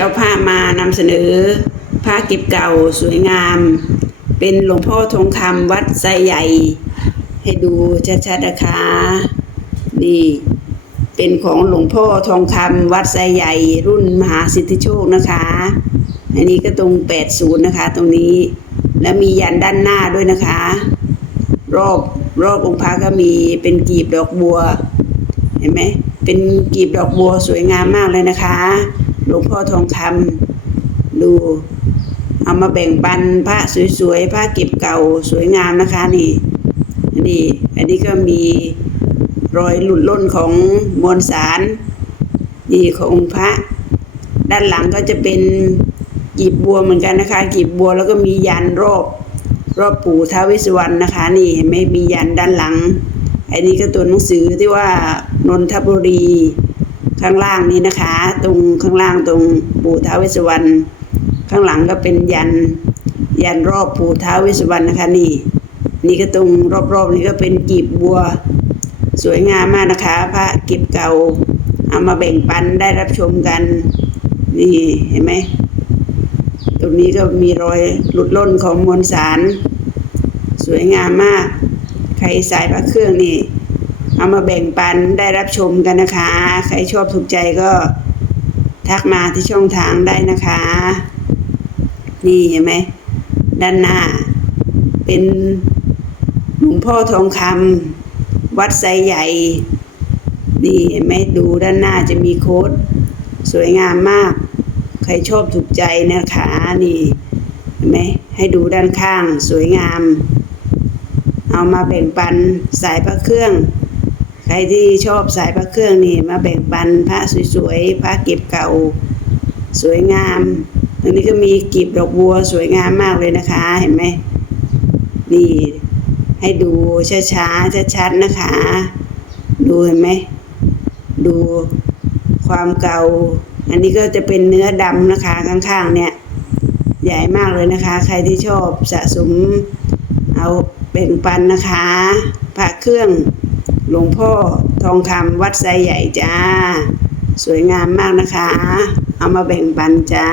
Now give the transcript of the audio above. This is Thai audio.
เอาผ้ามานำเสนอผ้าเก็บเก่าสวยงาม เป็นหลวงพ่อทองคำวัดไซใหญ่ ให้ดูชัดๆนะคะนี่เป็นของหลวงพ่อทองคำวัดไซใหญ่ รุ่นมหาสิทธิโชคนะคะ อันนี้ก็ตรง 80 นะคะ ตรงนี้แล้วมียันด้านหน้าด้วยนะคะ รอบรอบองค์พระก็มีเป็นกีบดอกบัว เห็นไหมเป็นกีบดอกบัวสวยงามมากเลยนะคะ หลวงพ่อทองคำดูเอามาแบ่งปันพระสวยๆพระเก็บเก่าสวยงามนะคะนี่นี่ อันนี้ก็มีรอยหลุดล่นของมวลสารนี่ขององค์พระ ด้านหลังก็จะเป็นกีบบัวเหมือนกันนะคะกีบบัวแล้วก็มียันรอบรอบปู่ท้าวเวสสวรรณนะคะ นี่เห็นไหม่มียันด้านหลัง อันนี้ก็ตัวหนังสือที่ว่านนทบุรี ข้างล่างนี้นะคะ ตรงข้างล่างตรงปู่ท้าวเวสวรรณข้างหลังก็เป็นยันยันรอบปู่ท้าวเวสวรรณนะคะนี่ นี่ก็ตรงรอบๆ นี้ก็เป็นกีบบัว สวยงามมากนะคะ พระก็บเก่าเอามาแบ่งปันได้รับชมกัน นี่เห็นไหมตรงนี้ก็มีรอยหลุดล่นของมวลสาร สวยงามมาก ใครสายพระเครื่องนี่ เอามาแบ่งปันได้รับชมกันนะคะ ใครชอบถูกใจก็ทักมาที่ช่องทางได้นะคะ นี่เห็นไหมด้านหน้า เป็นหลวงพ่อทองคำวัดไซใหญ่ นี่เห็นไหมดูด้านหน้าจะมีโค้ด สวยงามมาก ใครชอบถูกใจนะคะ นี่เห็นไหมให้ดูด้านข้างสวยงาม เอามาแบ่งปันสายพระเครื่อง ใครที่ชอบสายพระเครื่องนี่มาแบ่งปันพระสวยๆพระเก็บเก่าสวยงามตรงนี้ก็มีกีบดอกบัวสวยงามมากเลยนะคะ เห็นไหมนี่ให้ดูช้าๆชัดๆนะคะ ดูเห็นไหมดูความเก่า อันนี้ก็จะเป็นเนื้อดำนะคะข้างๆ เนี่ย ใหญ่มากเลยนะคะ ใครที่ชอบสะสมเอาแบ่งปันนะคะพระเครื่อง หลวงพ่อทองคำวัดไซใหญ่จ้า สวยงามมากนะคะ เอามาแบ่งปันจ้า